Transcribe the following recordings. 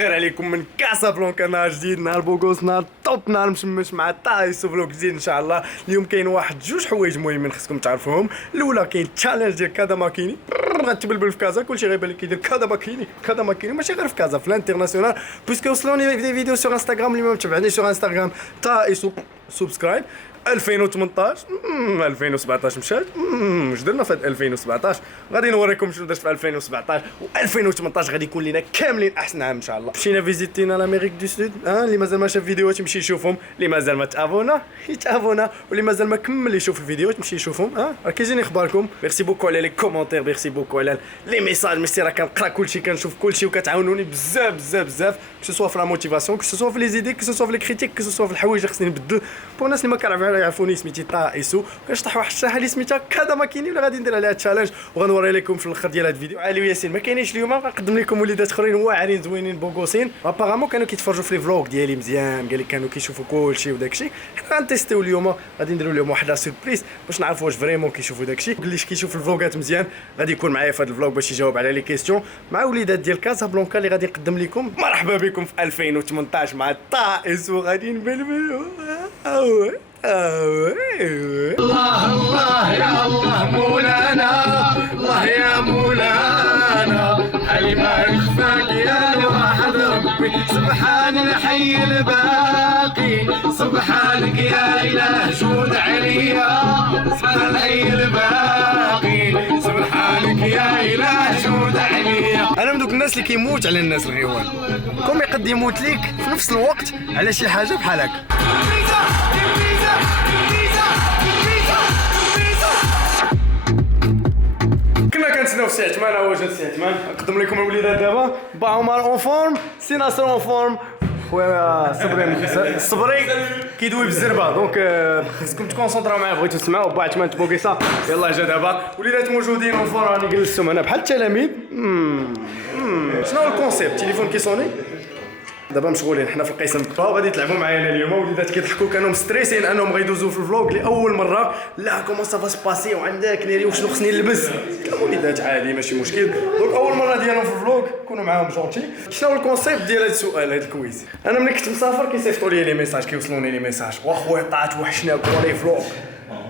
الخير عليكم من كاسابلانكا. نهار جديد، نهار بوغوس، نهار توب، نهار مشمش مع طايسو فلوق جديد ان شاء الله. اليوم كاين واحد جوج حوايج مهمين خصكم تعرفوهم. الاولى كاين تشالنج ديال كادا ماكيني، غتبلبل في كازا، كلشي غيبان لك كيدير كادا ماكيني ماشي غير في كازا، في الانترناسيونال. بويسكو وصلوني دي فيديو سور انستغرام. اللي ما متابعنيش سور انستغرام طايسو سبسكرايب. 2018 2017 مشات، واش درنا في 2017؟ غادي نوريكم شنو درت في 2017 و2018. غادي يكون لينا كاملين احسن عام ان شاء الله. مشينا فيزيتينا لامريك دو سود، اللي مازال ما شاف فيديوهات يمشي يشوفهم، اللي مازال ما تابونا يتابونا، واللي مازال ما كمل يشوف الفيديوهات يمشي يشوفهم. راه كيجيني اخباركم. ميرسي بوكو على لي كومونتير، ميرسي بوكو على لي ميساج، ميرسي راه كنقرا كلشي، كنشوف كلشي وكتعاونوني بزاف بزاف بزاف، كو سوا في لا موتيفاسيون، كو سوا في لي زيدي، كو سوا في لي كريتيك، كو سوا في الحوايج اللي خصني نبدل. بور الناس اللي ما يعرفوني سميتي طايسو، كنشطح واحد الشاحه اللي سميتها كادا ماكيني، ولا غادي ندير عليها تشالنج وغنوري لكم في الاخر ديال هذا الفيديو. علي وياسين ما كاينينش اليوم، غنقدم لكم وليدات اخرين واعرين زوينين بوغوسين. ابارامون كانوا كيتفرجوا في لي فلوغ ديالي مزيان، قال لي كانوا كيشوفوا كلشي وداكشي. حنا غنتيستيو اليوم، غادي نديروا لهم واحد لا سوربريز باش نعرفوا واش فريمون كيشوفوا داكشي. اللي كيشوف الفلوغات مزيان غادي يكون معايا في هذا الفلوغ باش يجاوب على لي كيسيون مع وليدات ديال كازابلانكا اللي غادي نقدم لكم. مرحبا بكم في 2018 مع طائس، وغادي نبلبلوا. الله الله يا الله مولانا، الله يا مولانا، حي ما يخفاك يا الواحد ربي، سبحان الحي الباقي، سبحانك يا اله جود عليا، سبحان الحي الباقي، سبحانك يا اله جود عليا. انا من دوك الناس اللي كيموت على الناس الغيوان، كون يقد يموت ليك في نفس الوقت على شي حاجه بحال هكا. كنا كنتسناو سي عثمان، هو جا سي عثمان. نقدم لكم الوليدات دابا. با عمر اون فورم، سي ناصر اون فورم، خويا صبري كيدوي بالزربه، دونك خصكم تكونسونطراو معايا، بغيتو تسمعوا. با عثمان تبوكيسا يلاه جا دابا. وليدات موجودين اون فورم، راني جلستهم هنا بحال التلاميذ. شنو هو الكونسيبت؟ تليفون كيصوني دابا مشغولين حنا في القسم وغادي تلعبوا معايا اليوم. وليدات كيضحكوا، كانوا مستريسين انهم غيدوزوا في الفلوق لاول مره. لا كومون سافا سباسي وعندك ناري وشنو خصني نلبس. وليدات عادي ماشي مشكل، دونك اول مره ديالهم في الفلوق كونوا معاهم جونتي. شنو هو الكونسيبت ديال هذا السؤال، هذا الكويز؟ انا ملي كنت مسافر كيصيفطوا لي ميساج، كيوصلوني لي ميساج، واخويا طاحت وحشناك ولي فلوق،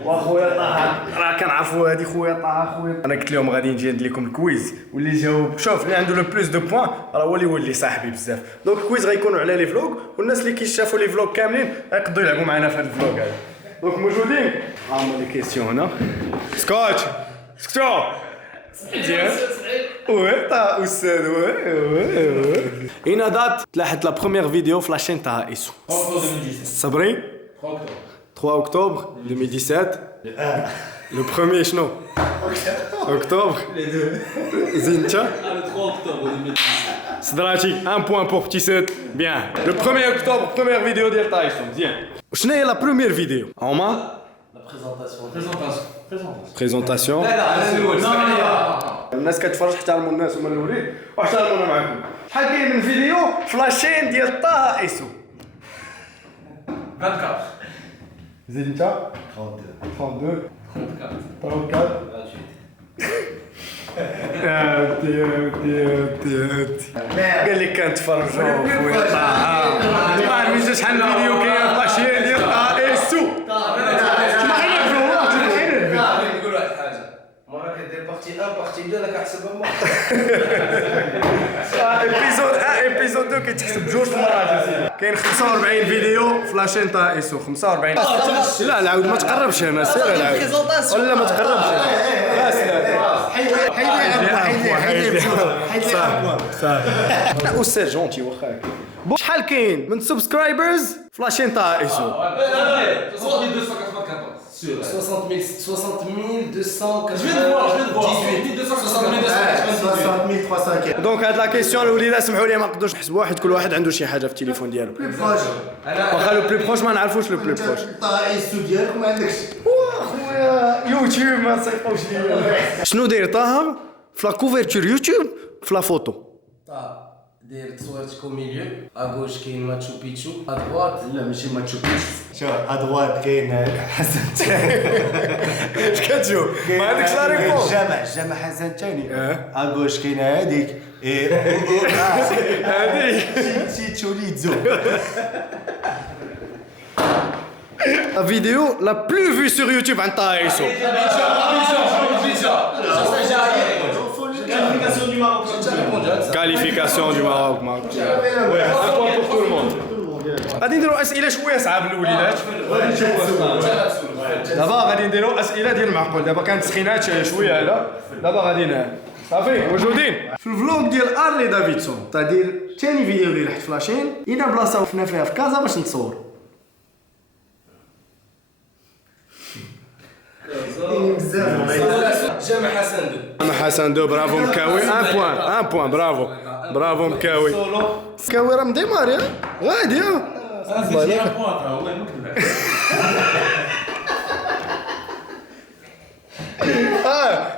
واخويا طه راه كنعرفوا هادي خويا طه خويا. انا قلت لهم غادي نجي ندير لكم الكويز، واللي جاوب شوف اللي عنده لو بلوس دو بوين راه هو اللي يولي صاحبي بزاف. دونك الكويز غيكونوا على لي فلوغ، والناس اللي كيشافوا لي فلوغ كاملين غيقدروا يلعبوا معنا في هذا الفلوغ هذا. دونك موجودين هما لي كيسيون هنا. سكوتش سكتو مزيان وي طه استاذ وي. هنا دات تلاحظت لا بروميير فيديو في لاشين تاع ايسو صبري 3 octobre 2017. Le premier, chno. Octobre. Zincha. Le 3 octobre 2017. Sdrachi, un point pour petit set. Bien. Le 1er octobre, première vidéo de Tyson. Bien. Chno est la première vidéo. En main. La présentation. Présentation. الناس كتفرج احترموا الناس هما الاولين واحترمونا معكم. شحال كاين من فيديو في لاشين ديال طائسو؟ 24. زينتا 32 34 قال لي كنتفرجوا خويا طه. ما عرفتش شحال فيديو كاين في لاشين ديال طائسو. نقول واحد الحاجه، مره كدير بارتي 1 بارتي 2 انا كنحسبها مره. ايبيزود 1 ايبيزود 2 كيتحسب بجوج المرات. كاين 45 فيديو في لاشين طائسو 45. لا لا عاود ما تقربش هنا، سير العاود ولا ما تقربش. لا استاذ جونتي واخا. شحال كاين من سبسكرايبرز في لاشين طائسو؟ 60,298. دونك هاد لا كيسيون الوليدات سمحوا لي ما نقدروش نحسبوها حيت كل واحد عنده شي حاجه في التليفون ديالو. واخا لو بلو بروش ما نعرفوش لو بلو بروش. طائسو ديالك ما عندكش. خويا يوتيوب ما تصيفطوش ليا. شنو داير طه في لا كوفرتور يوتيوب في لا فوتو؟ داير تصويرتك au milieu, à gauche كاين ماتشو بيتشو، à droite لا ماشي ماتشو بيتشو. شوف ادوات كاين حسن اش كتشوف؟ ما عندكش لا ريبونس. الجامع حسن ثاني. اغوش كاين هذيك Si chorizo. La vidéo la plus vue sur YouTube عن طايسو. Qualification du Maroc. Ouais, un point pour tout le monde. غادي نديروا اسئله شويه صعاب للوليدات. دابا غادي نديروا اسئله ديال المعقول. دابا كانت سخينات شويه هذا. دابا غادي صافي موجودين في الفلوق ديال ارلي دافيدسون. تادير ثاني فيديو اللي رحت فلاشين. إلى بلاصه وقفنا فيها في كازا باش نتصور. جامع حسن دو برافو مكاوي. ان بوان برافو مكاوي. مكاوي راه مديماري غادي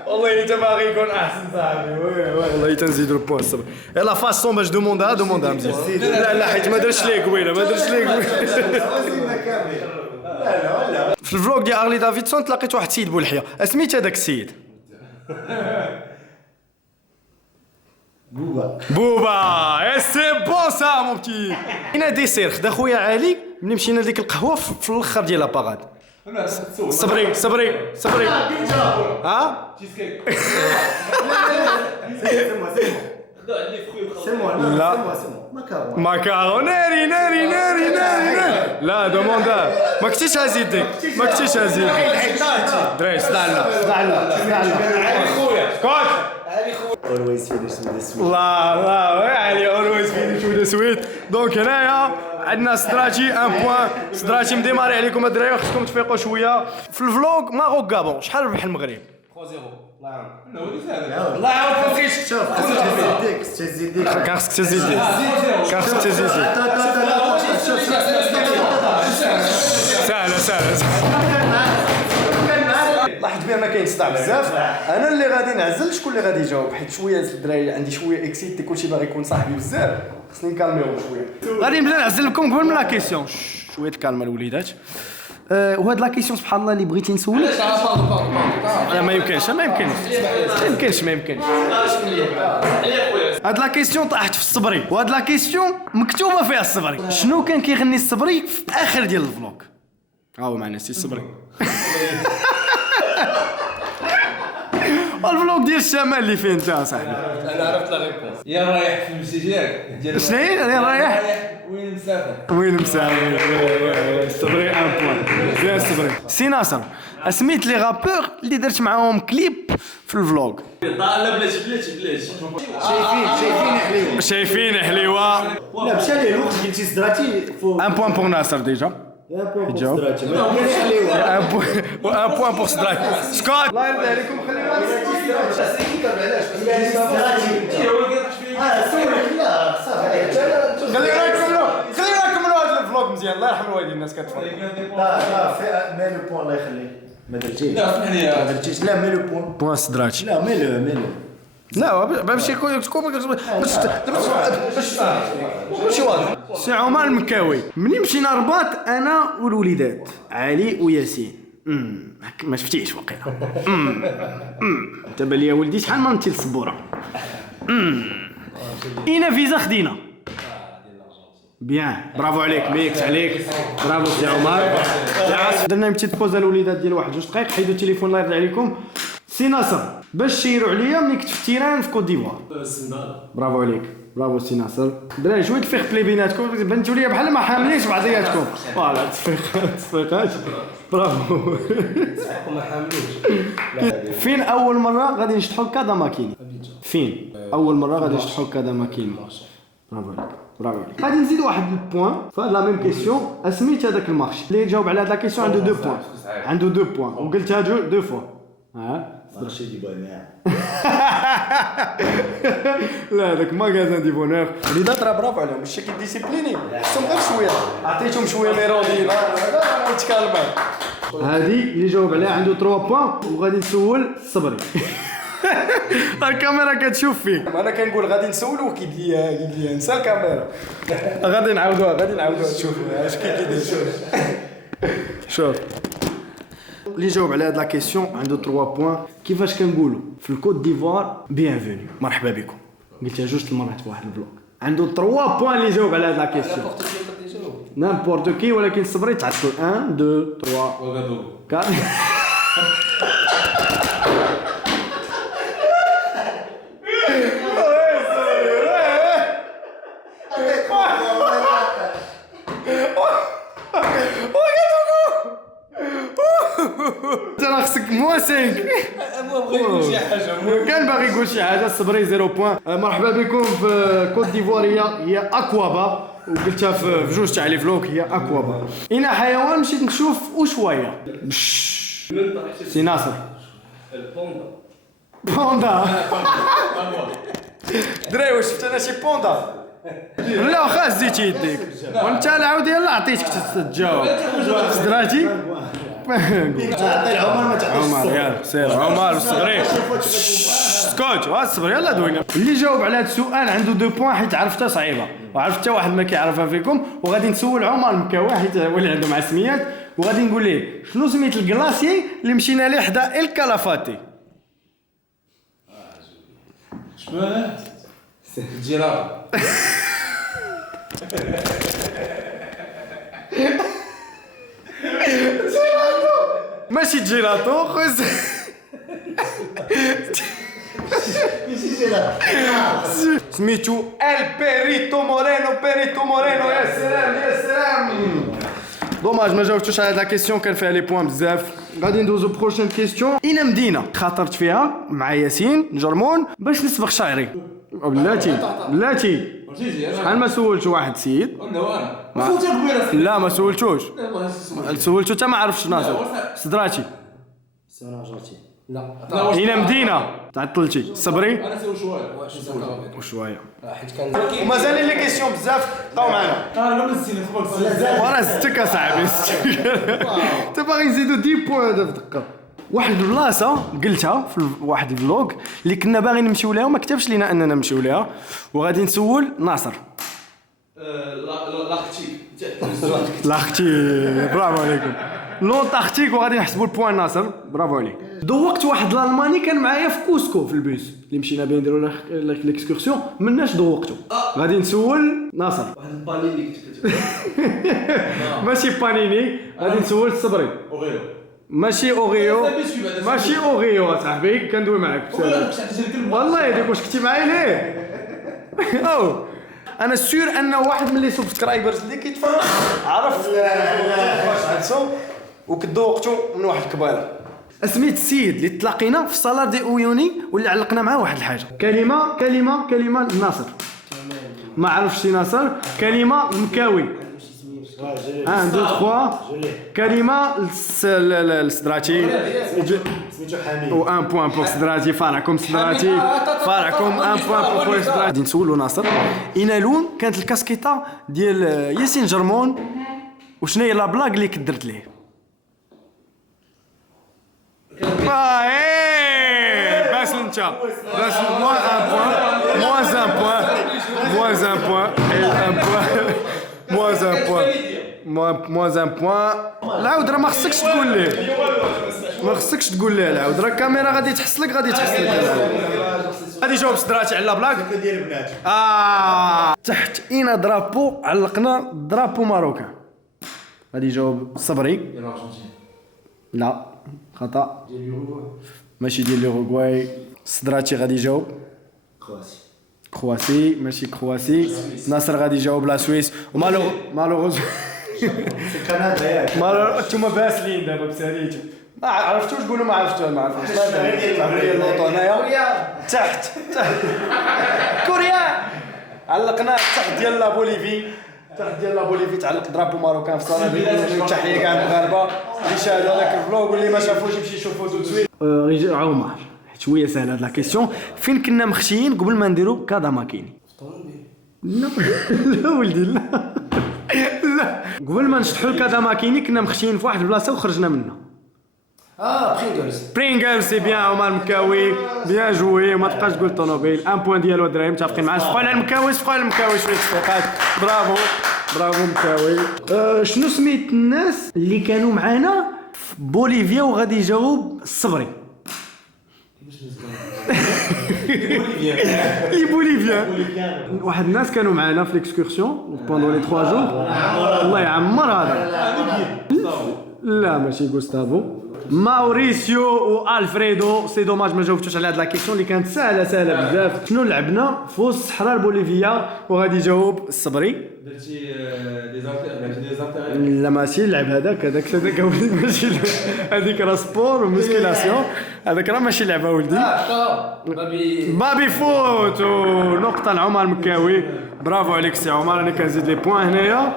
والله انت باغي يكون احسن صاحبي. والله تنزيدوا البوان الصبر. يلا فاصون باش دوموندها مزيان. لا حيت ما درتش ليه قويله في الفلوق ديال ارلي دافيدسون تلاقيت واحد السيد بولحيه. اسميت هذاك السيد بوبا. سي بون سا مون بتي. كاين ديسير خدا خويا علي ملي مشينا لديك القهوه في الاخر ديال لاباغاد. صبري ها لا ماكارون ناري لا دوموندا ما كنتيش هزيدك دري صدعنا خويا Always finish with this. الله علي اولويز فينيش وذ سويت. دونك هنايا عندنا ستراتي ان بوان. ستراتي مديماري عليكم الدراري خصكم تفيقوا شويه في الفلوق. ماروك غابون شحال ربح المغرب؟ 3-0 الله يعاود فيك. شوف تزيدك كان خصك تزيدي سهله. لاحظت بان ما كاين صداع بزاف. انا اللي غادي نعزل شكون اللي غادي يجاوب حيت شويه الدراري عندي شويه اكسيتي كلشي باغي يكون صاحبي بزاف. خصني نكالميهم شويه. غادي نبدا نعزل لكم قبل من لا كيسيون. شويه كالما الوليدات. وهاد لا كيسيون سبحان الله اللي بغيتي نسولك. لا ما يمكنش هاد لا كيسيون طاحت في الصبري. وهاد لا كيسيون مكتوبه فيها الصبري. شنو كان كيغني الصبري في اخر ديال الفلوق؟ هو معنا سي الصبري. الفلوق ديال الشمال اللي فين انت صاحبي. انا عرفت لا ريبونس. يا رايح في المسي ديالك شنو هي يا رايح وين مسافر صبري ان بوان بيان صبري. سي ناصر اسميت لي رابور اللي درت معاهم كليب في الفلوق. لا بلاش شايفين حليوه. لا مشى ليه الوقت قلتي صدراتي ان بوان بور ناصر ديجا. ان بوان بور صدراتي. سكوت الله يرضي عليكم. خلينا نكملوا هذا الفلوق مزيان. الله يرحم الوالدين الناس كتفرج. لا مي لو بوان الله يخليك ما درتيش. لا مي لو بوان صدراتي. لا مي لو لا باش يكون شي واضح. سي عمر المكاوي مني مشينا رباط انا والوليدات علي وياسين. ما شفتيش وقيلا. دابا ليا ولدي شحال ما نمشي للصبوره. اين فيزا خدينا بيان. برافو عليك ميكس عليك. برافو سي عمر. درنا بتيت بوز الوليدات ديال واحد جوج دقائق. حيدوا التليفون الله يرضي عليكم. سي ناصر باش شيروا عليا ملي كنت في تيران في كوت ديفوار. برافو عليك. برافو سي ناصر. دراري شويه تفيق بلاي بيناتكم. بنتوا لي بحال ما حاملينش بعضياتكم. فوالا تصفيقات. برافو. ما حاملوش. فين اول مره غادي نشطحوا كادا ماكيني؟ فين اول مره غادي نشطحوا كادا ماكيني؟ برافو عليك. غادي نزيد واحد البوان في لا ميم كيسيون. اسميت هذاك المارشي اللي جاوب على هاد لا كيسيون عنده 2 بوان. عنده 2 بوان وقلتها 2 فوا. مارشي دي بونير. لا هذاك ماغازان دي بونور. وليدات راه برافو عليهم ماشي كيديسيبليني. خصهم غير شويه عطيتهم شويه ميرودين يتكالما. هادي اللي جاوب عليها عنده 3 بوان. وغادي نسول صبري. الكاميرا كتشوف فيك. انا كنقول غادي نسولو كيد لي نسى الكاميرا. غادي نعاودوها تشوف اش كيدير. شوف اللي جاوب على هاد لا كيسيون عنده 3 بوان. كيفاش كنقولوا في الكوت ديفوار بيانفوني مرحبا بكم. قلتها جوج المرات في واحد الفلوق. عنده 3 بوان اللي جاوب على هاد لا كيسيون. نامبورت كي ولكن صبري تعطل 1 2 3 وغادوغو 4 انا خصك موان 5. بغا يقول شي حاجه كان باغي يقول شي حاجه صبري 0 بوان. مرحبا بكم في كوت ديفواريا هي اكوابا وقلتها في جوج تاع لي فلوك هي اكوابا. انا حيوان مشيت نشوف وشويه سي ناصر البوندا بوندا دراري واش شفت انا شي بوندا لا خاص زيت يديك وانت العاود يلاه عطيتك تجاوب صدراتي تعطي العمر ما تعطيش عمر يلا سير عمر الصغري سكوت الصغري يلا دوينا. اللي جاوب على هذا السؤال عنده 2 بوان حيت عرفتها صعيبه وعرفتها واحد ما كيعرفها فيكم. وغادي نسول عمر المكاوي حيت هو اللي عنده مع سميات وغادي نقول ليه شنو سميت الكلاسيي اللي مشينا ليه حدا الكلافاتي. شبان الجيران ماشي جيلاتو خويا سميتو البيريتو مورينو يا سلام. دوماج ما جاوبتوش على هاد لا كيسيون كان فيها لي بوان بزاف. غادي ندوزو بروشين كيسيون. اين مدينه خاطرت فيها مع ياسين جرمون باش نصبغ شعري بلاتي شحال ما سولت واحد سيد لا ما سولتوش سولتو حتى ما عرفش ناصر صدراتي لا اين مدينه تعطلتي صبري انا سوي شويه وشويه حيت كان ومازال لي كيسيون بزاف بقاو معنا. لا نسيني خبر وراه ستك اصاحبي انت باغي نزيدو 10 بوان في دقه. واحد البلاصه قلتها في واحد الفلوق اللي كنا باغي نمشيو ليها وما كتبش لينا اننا نمشيو ليها وغادي نسول ناصر. لاختي برافو عليكم لونطاركتيك وغادي نحسبوا البوان ناصر برافو عليك. ذوقت واحد الالماني كان معايا في كوسكو في البيس اللي مشينا بين نديروا ليكسكورسيون مناش ذوقته. غادي نسول ناصر واحد الباني اللي كنت ماشي بانيني غادي نسول صبري اوغيو ماشي اوغيو ماشي اوغيو اصاحبي كندوي معاك والله يديك واش كنتي معايا ليه او انا سور ان واحد من لي سبسكرايبرز اللي كيتفرج عرف واش عدسو وكذوقتو من واحد الكباله. سميت السيد اللي تلاقينا في صالار دي اويوني واللي علقنا معاه واحد الحاجه. كلمه لناصر ما عرفش سي ناصر. كلمه مكاوي 1 2 3 كلمه لصدراتي سميتو حميد و 1 بوان بور صدراتي. فرعكم صدراتي فرعكم 1 بوان بور صدراتي. غادي نسولو ناصر اين لون كانت الكاسكيطه ديال ياسين جرمون وشنو هي لا بلاك اللي كدرت ليه. باس انت باس موان 1 بوان موان 1 بوان موان 1 بوان موان 1 بوان. العاود راه ما خصكش تقول ليه ما خصكش تقول ليه العاود راه الكاميرا غادي تحسلك غادي يجاوب صدراتي على بلاك ديال البنات تحت اين درابو علقنا درابو ماروكان. غادي يجاوب صبري لا خطا ماشي ديال لوروغواي. صدراتي غادي يجاوب كرواسي ماشي كرواسي. ناصر غادي يجاوب لا سويس ومالوغوز كندا ياك انتوما باسلين دابا بساليتو ما عرفتوش تقولوا ما عرفتوش هنايا تحت كوريا علقنا تحت ديال لا بوليفي تعلق درابو ماروكان في صاله تحيه كاع المغاربه اللي شاهدوا هذاك الفلوق واللي ما شافوش يمشي يشوفوا تو سويت. عمر شويه سهله هاد لا كيسيون. فين كنا مخشيين قبل ما نديرو كادا ماكيني؟ لا ولدي لا قبل ما نشطحوا الكادا ماكيني كنا مخشيين في واحد البلاصه وخرجنا منها. برينغلز سي بيان عمر مكاوي بيان جوي ما تبقاش تقول طوموبيل. 1 بوان ديالو الدراري متفقين معاه. صفقوا على المكاوي شويه تصفيقات برافو مكاوي. شنو سميت الناس اللي كانوا معانا في بوليفيا وغادي يجاوب الصبري. لي بوليفيان واحد الناس كانوا معنا في ليكسكورسيون بوندون لي 3 جور الله يعمر هذا لا ماشي غوستافو ماوريسيو والفريدو سي دوماج ما جاوبتوش على هاد لا كيسيون اللي كانت سهله بزاف. شنو لعبنا في وسط الصحراء البوليفيه وغادي يجاوب الصبري. درتي دي زانتير لا ماشي اللعب هذاك ولدي ماشي هذيك راه سبور ومسكيلاسيون هذاك راه ماشي لعبه ولدي. بابي فوت ونقطه لعمر مكاوي برافو عليك سي عمر. انا كنزيد لي بوان هنايا.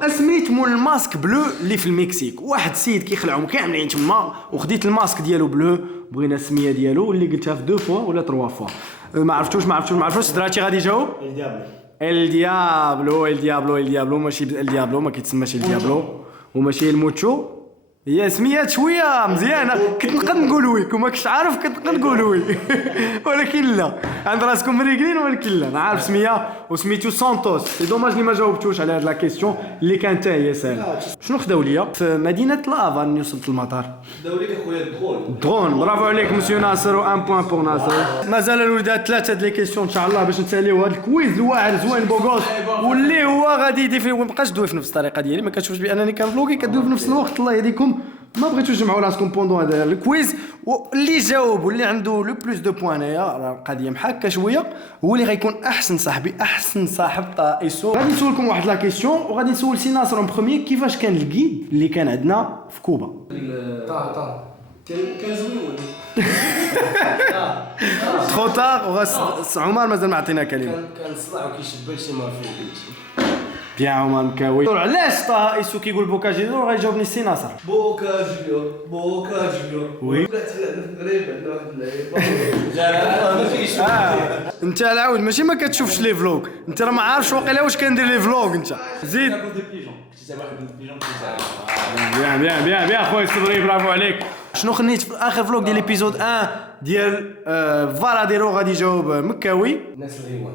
اسميت مول الماسك بلو اللي في المكسيك واحد السيد كيخلعهم كاملين تما وخديت الماسك ديالو بلو بغينا السميه ديالو اللي قلتها في 2 فوا ولا 3 فوا ما عرفتوش دراتي غادي يجاوب الديابلو ماشي الديابلو ما كيتسماش الديابلو وماشي الموتشو هي سميات شويه مزيانه كنت نقدر نقول ويك وما كنتش عارف كنت نقدر نقول وي ولكن لا عند راسكم مريقلين ولكن لا انا عارف سميه وسميتو سانتوس. سي دوماج اللي ما جاوبتوش على هاد لا كيسيون اللي كانت هي سهله. شنو خداو ليا في مدينه لافا ملي وصلت للمطار؟ خداو ليك اخويا درون. برافو عليك مسيو ناصر و 1 بوان بور ناصر. مازال الولدات 3 ديال لي كيسيون ان شاء الله باش نساليو هاد الكويز الواعر زوين بوغوس واللي هو غادي يدير فيه. مابقاش دوي في نفس الطريقه ديالي ما كتشوفش بانني كنفلوغي كدوي في نفس الوقت. الله يهديكم ما بغيتوش تجمعوا راسكم بوندون هذا الكويز واللي جاوب واللي عنده لو بلوس دو بوان هنايا راه القضيه محاكه شويه هو اللي غيكون احسن صاحب طائسو. غادي نسولكم واحد لا كيسيون وغادي نسول سي ناصر اون بروميير كيفاش كان الكيد اللي كان عندنا في كوبا. كان زوين تخوطار عمر مازال ما عطينا كلمه. كان صلاح وكيشبه شي ما فيه. بيان عمر مكاوي. علاش طائسو كيقول بوكاجيو غيجاوبني سي ناصر؟ بوكاجيو وي انت العود ماشي ما كتشوفش لي فلوغ انت راه ما عارفش واقيلا واش كندير لي فلوغ انت زيد. بيان خويا صبري برافو عليك. شنو خنيت في اخر فلوغ ديال ليبيزود 1 ديال فاراديرو غادي يجاوب مكاوي. الناس الغيوان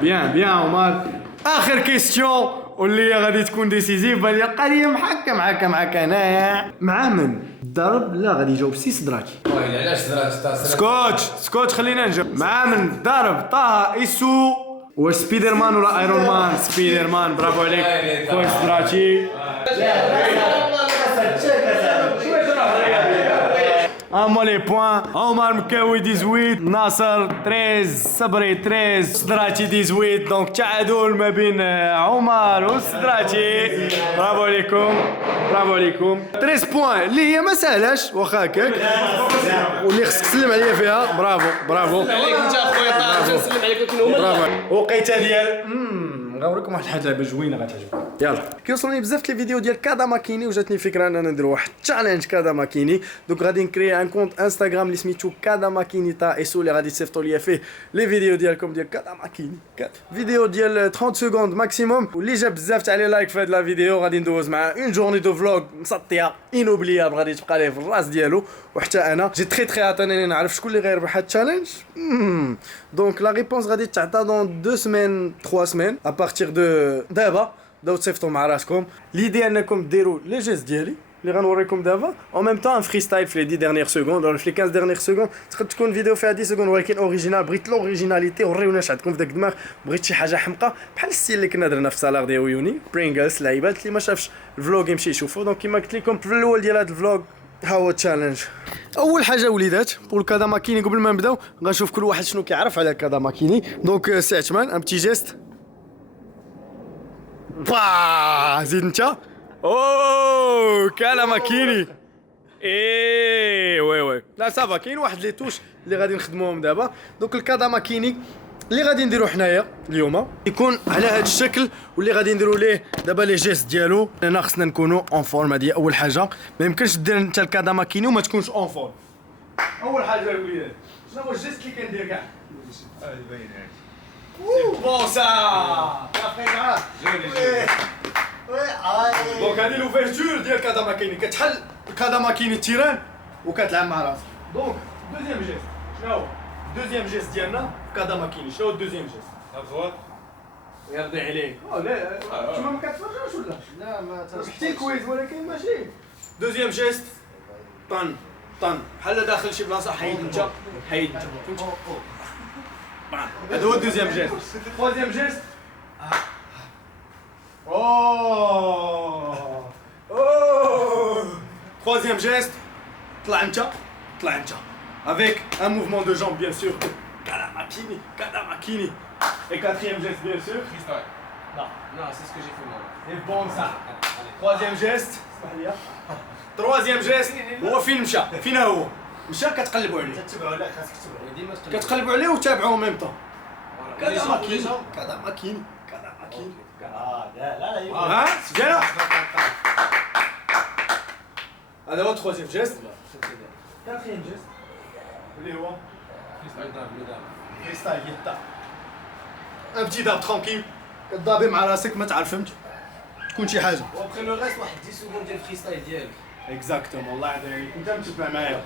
بيان عمر. اخر كيستيون واللي غادي تكون ديسيزيف بان القضيه محكه معاك هنايا مع من الضرب. لا غادي يجاوب سي صدراكي. ويلي علاش درات سكوتش خلينا نجاوب. مع من الضرب طه ايسو واش سبيدر مان ولا ايرون مان؟ سبيدر مان برافو عليك خويا صدراكي. اما لي بوان عمر مكاوي 18 ناصر 13 صبري 13 صدراتي 18 دونك تعادل ما بين عمر وصدراتي. برافو عليكم 13 بوان اللي هي ما سهلاش واخا هكاك واللي خصك تسلم عليا فيها. برافو عليك انت اخويا طاهر نسلم عليك ولكن هما برافو. وقيته ديال غنوريكم واحد الحاجه زوينه غتعجبكم. يلا كيوصلوني بزاف لي فيديو ديال كادا ماكيني وجاتني فكره اننا ندير واحد تشالنج كادا ماكيني. دونك غادي نكري ان كونت انستغرام اللي سميتو كادا ماكيني طائسو اللي غادي تصيفطوا ليا فيه لي فيديو ديالكم ديال كادا ماكيني فيديو ديال 30 سكوند ماكسيموم واللي جاب بزاف تاع لي لايك في هاد لا فيديو غادي ندوز معاه اون جورني دو فلوغ مسطيه انوبليابل غادي تبقى ليه في الراس ديالو. وحتى انا جي تري عطاني نعرف شكون اللي غيربح هاد التشالنج. دونك لا ريبونس غادي تعطى دون 2 سيمين 3 سيمين ابارتيغ دو دابا بداو تصيفطوا مع راسكم. ليدي انكم ديروا لي جيست ديالي اللي غنوريكم دابا اون ميم طون فري ستايل في لي 10 ديرنيير سكوند ولا في لي 15 ديرنيير سكوند. تقدر تكون فيديو فيها 10 سكوند ولكن اوريجينال. بغيت لوريجيناليتي وريوناش عندكم في داك الدماغ. بغيت شي حاجه حمقى بحال الستيل اللي كنا درنا في سالار ديال ويوني برينغلز. لعيبات اللي ما شافش الفلوغ يمشي يشوفو. دونك كيما قلت لكم في الاول ديال هذا الفلوغ ها هو تشالنج. اول حاجه وليدات بور كادا ماكيني قبل ما نبداو غنشوف كل واحد شنو كيعرف على كادا ماكيني. دونك سي عثمان ان بتي جيست زيد انت. اوه كادا ماكيني وي لا صافا. كاين واحد لي توش اللي غادي نخدموهم دابا. دونك الكادا ماكيني اللي غادي نديرو حنايا اليوم يكون على هذا الشكل واللي غادي نديرو ليه دابا لي جيست ديالو. انا خصنا نكونوا اون فورم. هذه اول حاجه ما يمكنش دير انت الكادا ماكيني وما تكونش اون فورم. اول حاجه الوليدات شنو هو الجيست اللي كندير كاع؟ هذه باينه بون سا كافي معاه دونك هذه لوفيرتور ديال كادا ماكيني كتحل كادا ماكيني التيران وكتلعب مع راسك. دونك دوزيام جيست شنو هو؟ دوزيام جيست ديالنا في كادا ماكيني شنو هو الدوزيام جيست؟ الغوات يرضي عليك. لا نتوما ما كتفرجوش ولا؟ لا ما حتى الكويز ولكن ماشي. دوزيام جيست طن طن بحال داخل شي بلاصه حيد انت حيد انت فهمتي هذا هو الدوزيام جيست troisième جيست اوه troisième geste طلع انت طلع انت avec un mouvement de jambe bien sûr Kadamakini et quatrième geste bien sûr freestyle. Non, c'est ce que j'ai fait moi. et bon ça troisième geste troisième geste هو فين مشى فين هو مشى كتقلبوا عليه تتبعوا لا خاصك تتبعوا وديما تقلب. كتقلبوا عليه وتابعوا ميم طون Les jambes, les jambes. كاداماكيني لا لا لا ها جينا هذا هو troisième geste quatrième geste اللي هو Le dame. فريستايل ديال الداب ان بتي داب ترونكيل كدابي مع راسك ما تعرف فهمت تكون شي حاجه وابخي لو ريست واحد 10 سكوند ديال الفريستايل ديالك. اكزاكتومون الله يعطيك انت متبع معايا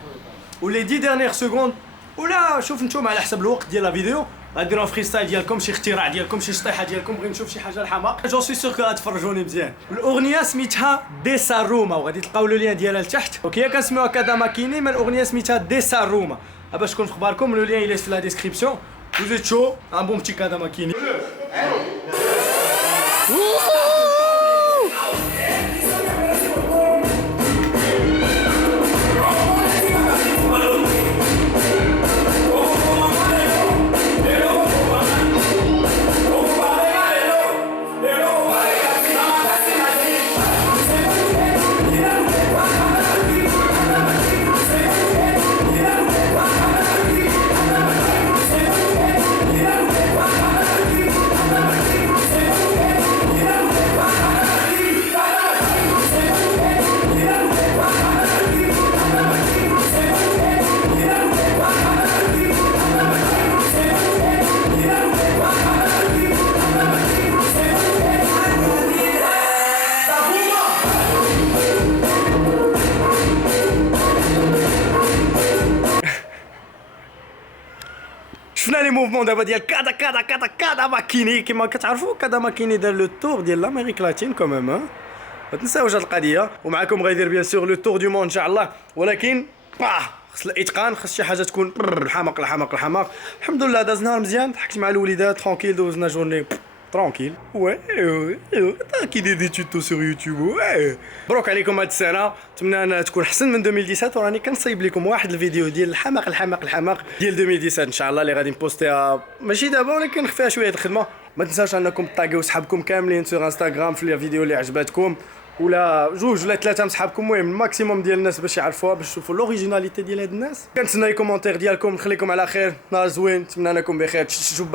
ولي 10 ديرنيير سكوند ولا شوف نتوما على حسب الوقت ديال لا فيديو غاديروا فريستايل ديالكم شي اختراع ديالكم شي شطيحه ديالكم بغيت نشوف شي حاجه الحماق جو سوي سور كو غتفرجوني مزيان الاغنيه سميتها ديساروما وغادي تلقاو لو لين ديالها لتحت اوكي كنسميوها كاداماكيني من الاغنيه سميتها ديساروما باش تكون في اخباركم لو لين يليس في لا ديسكريبسيون vous êtes chaud un bon petit كاداماكيني شفنا لي موفمون دابا ديال كاداماكيني كما كتعرفوا كاداماكيني دار لو تور ديال لامريك لاتين كوميم ها ما تنساوش هاد القضيه ومعكم غيدير بيان سور لو تور دو موند ان شاء الله ولكن خص الاتقان خص شي حاجه تكون الحماق الحمد لله داز نهار مزيان ضحكت مع الوليدات ترونكيل دوزنا جورني ترونكيل كيدير دي توتو سور يوتيوب مبروك عليكم هاد السنه نتمنى انها تكون احسن من 2017 وراني كنصايب لكم واحد الفيديو ديال الحماق ديال 2017 ان شاء الله اللي غادي نبوستيها ماشي دابا ولكن نخفيها شويه الخدمه ما تنساوش انكم تطاغيو صحابكم كاملين سور انستغرام في الفيديو اللي عجبتكم ولا جوج ولا ثلاثه من صحابكم المهم الماكسيموم ديال الناس باش يعرفوها باش يشوفوا لوريجيناليتي ديال هاد الناس كنتسنى لي كومونتير ديالكم نخليكم على خير نهار زوين نتمنى لكم بخير تشوف